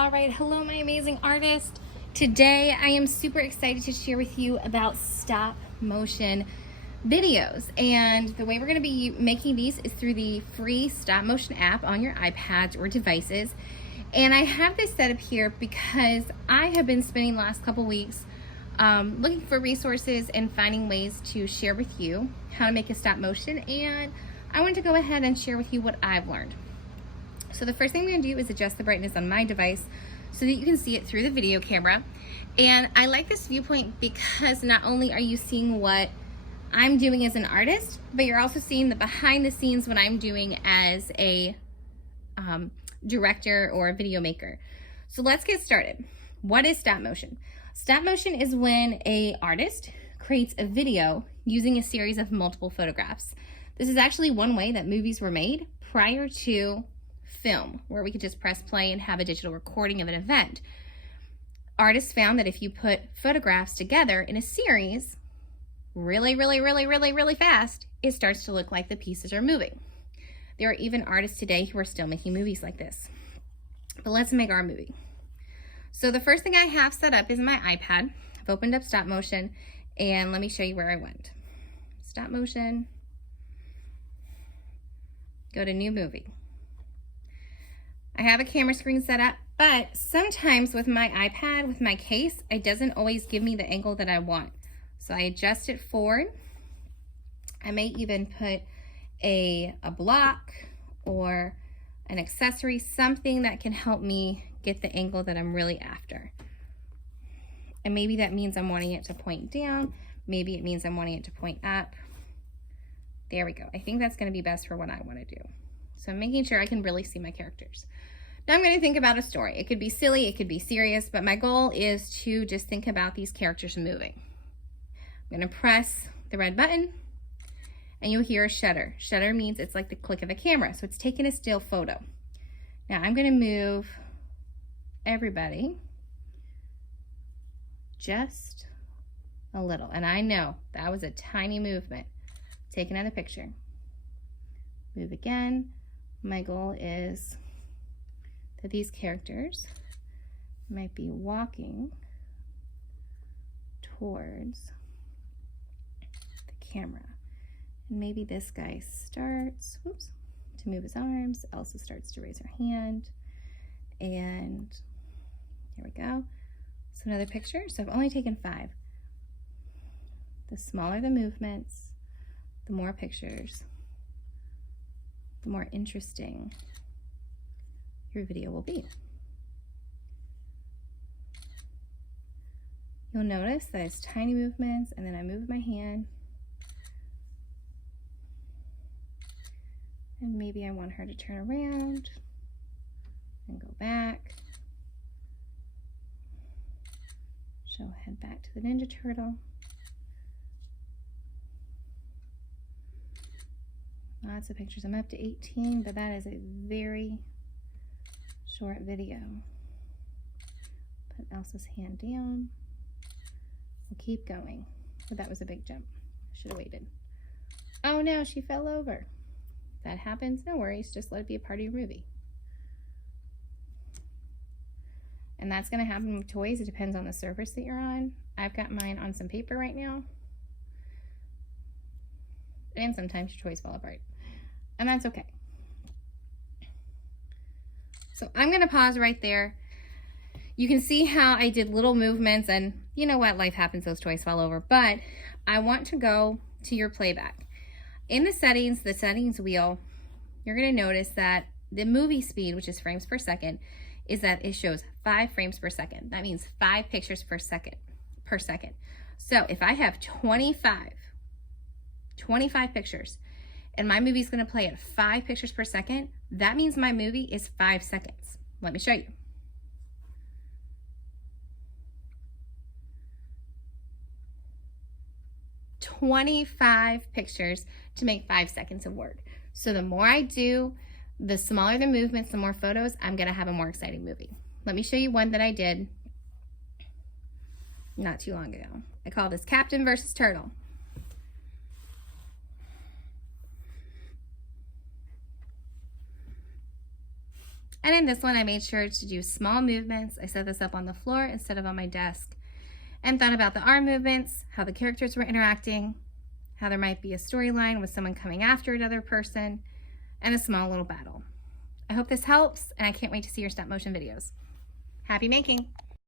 All right, hello my amazing artist. Today I am super excited to share with you about stop motion videos, and the way we're going to be making these is through the free stop motion app on your iPads or devices. And I have this set up here because I have been spending the last couple weeks looking for resources and finding ways to share with you how to make a stop motion, and I wanted to go ahead and share with you what I've learned. So the first thing I'm going to do is adjust the brightness on my device so that you can see it through the video camera. And I like this viewpoint because not only are you seeing what I'm doing as an artist, but you're also seeing the behind the scenes what I'm doing as a director or a video maker. So let's get started. What is stop motion? Stop motion is when an artist creates a video using a series of multiple photographs. This is actually one way that movies were made prior to film, where we could just press play and have a digital recording of an event. Artists found that if you put photographs together in a series really fast, it starts to look like the pieces are moving. There are even artists today who are still making movies like this. But let's make our movie. So the first thing I have set up is my iPad. I've opened up stop motion, and let me show you where I went. Stop motion, go to new movie. I have a camera screen set up, but sometimes with my iPad, with my case, it doesn't always give me the angle that I want. So I adjust it forward. I may even put a block or an accessory, something that can help me get the angle that I'm really after. And maybe that means I'm wanting it to point down. Maybe it means I'm wanting it to point up. There we go. I think that's going to be best for what I want to do. So I'm making sure I can really see my characters. Now I'm going to think about a story. It could be silly, it could be serious, but my goal is to just think about these characters moving. I'm going to press the red button, and you'll hear a shutter. Shutter means it's like the click of a camera, so it's taking a still photo. Now I'm going to move everybody just a little, and I know that was a tiny movement. Take another picture. Move again. My goal is that these characters might be walking towards the camera. And maybe this guy starts, to move his arms. Elsa starts to raise her hand. And here we go. So another picture. So I've only taken 5. The smaller the movements, the more pictures, the more interesting your video will be. You'll notice that it's tiny movements, and then I move my hand, and maybe I want her to turn around and go back. She'll head back to the Ninja Turtle. Lots of pictures. I'm up to 18, but that is a very short video. Put Elsa's hand down. We'll keep going. But that was a big jump. Should have waited. Oh no, she fell over. That happens. No worries. Just let it be a part of your movie. And that's going to happen with toys. It depends on the surface that you're on. I've got mine on some paper right now. And sometimes your toys fall apart. And that's okay. So I'm going to pause right there. You can see how I did little movements, and you know what? Life happens. Those toys fall over. But I want to go to your playback. In the settings wheel, you're going to notice that the movie speed, which is frames per second, is that it shows 5 frames per second. That means 5 pictures per second. So if I have 25 pictures, and my movie is going to play at 5 pictures per second, that means my movie is 5 seconds. Let me show you. "25 pictures to make 5 seconds of work. So the more I do, the smaller the movements, the more photos, I'm going to have a more exciting movie. Let me show you one that I did not too long ago. I call this Captain versus Turtle. And in this one, I made sure to do small movements. I set this up on the floor instead of on my desk, and thought about the arm movements, how the characters were interacting, how there might be a storyline with someone coming after another person, and a small little battle. I hope this helps, and I can't wait to see your stop motion videos. Happy making!